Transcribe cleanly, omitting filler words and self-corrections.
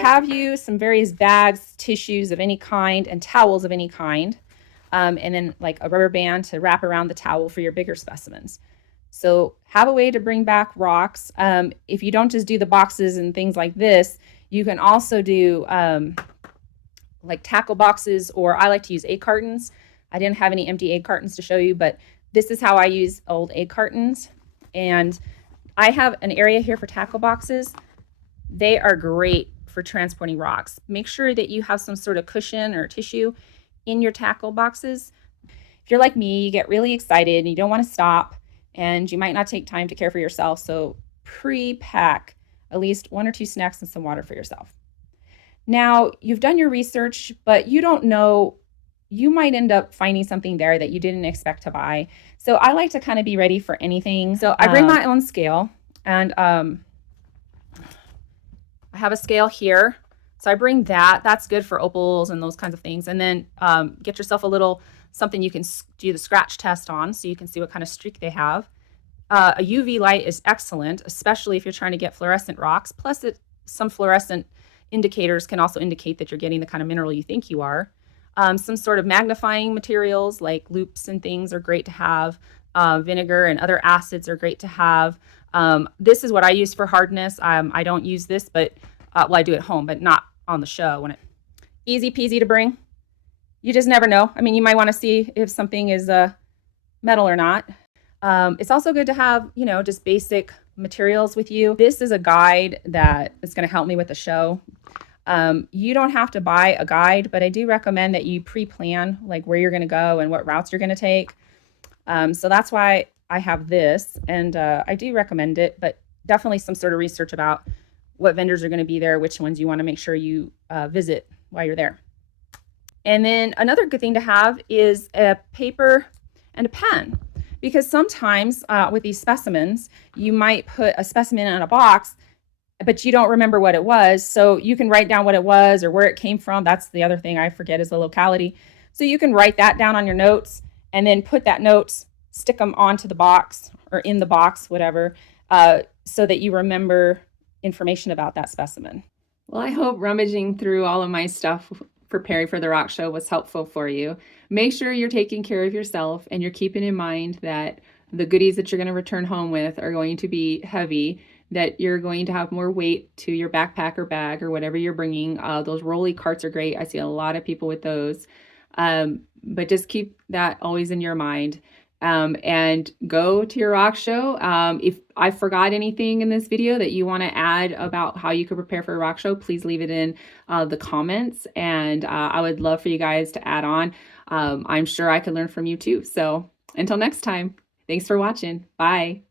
have you some various bags, tissues of any kind, and towels of any kind. And then like a rubber band to wrap around the towel for your bigger specimens. So have a way to bring back rocks. If you don't just do the boxes and things like this, you can also do like tackle boxes, or I like to use egg cartons. I didn't have any empty egg cartons to show you, but this is how I use old egg cartons. And I have an area here for tackle boxes. They are great for transporting rocks. Make sure that you have some sort of cushion or tissue in your tackle boxes. If you're like me, you get really excited and you don't want to stop, and you might not take time to care for yourself. So pre-pack at least 1 or 2 snacks and some water for yourself. Now, you've done your research, but you don't know, you might end up finding something there that you didn't expect to buy. So I like to kind of be ready for anything. So I bring my own scale, and I have a scale here. So I bring that. That's good for opals and those kinds of things. And then get yourself a little something you can do the scratch test on so you can see what kind of streak they have. A UV light is excellent, especially if you're trying to get fluorescent rocks. Plus, some fluorescent indicators can also indicate that you're getting the kind of mineral you think you are. Some sort of magnifying materials like loupes and things are great to have. Vinegar and other acids are great to have. This is what I use for hardness. I don't use this, but well, I do at home, but not on the show. Easy peasy to bring. You just never know. I mean, you might want to see if something is metal or not. It's also good to have, just basic materials with you. This is a guide that is going to help me with the show. You don't have to buy a guide, but I do recommend that you pre-plan like where you're going to go and what routes you're going to take. So that's why I have this, and I do recommend it, but definitely some sort of research about what vendors are going to be there, which ones you want to make sure you visit while you're there. And then another good thing to have is a paper and a pen, because sometimes with these specimens, you might put a specimen in a box, but you don't remember what it was. So you can write down what it was or where it came from. That's the other thing I forget, is the locality. So you can write that down on your notes and then put that notes, stick them onto the box or in the box, whatever, so that you remember information about that specimen. Well, I hope rummaging through all of my stuff preparing for the rock show was helpful for you. Make sure you're taking care of yourself and you're keeping in mind that the goodies that you're going to return home with are going to be heavy, that you're going to have more weight to your backpack or bag or whatever you're bringing. Those rolly carts are great. I see a lot of people with those. But just keep that always in your mind. And go to your rock show. If I forgot anything in this video that you want to add about how you could prepare for a rock show, please leave it in the comments, and I would love for you guys to add on. I'm sure I could learn from you too. So until next time, thanks for watching. Bye.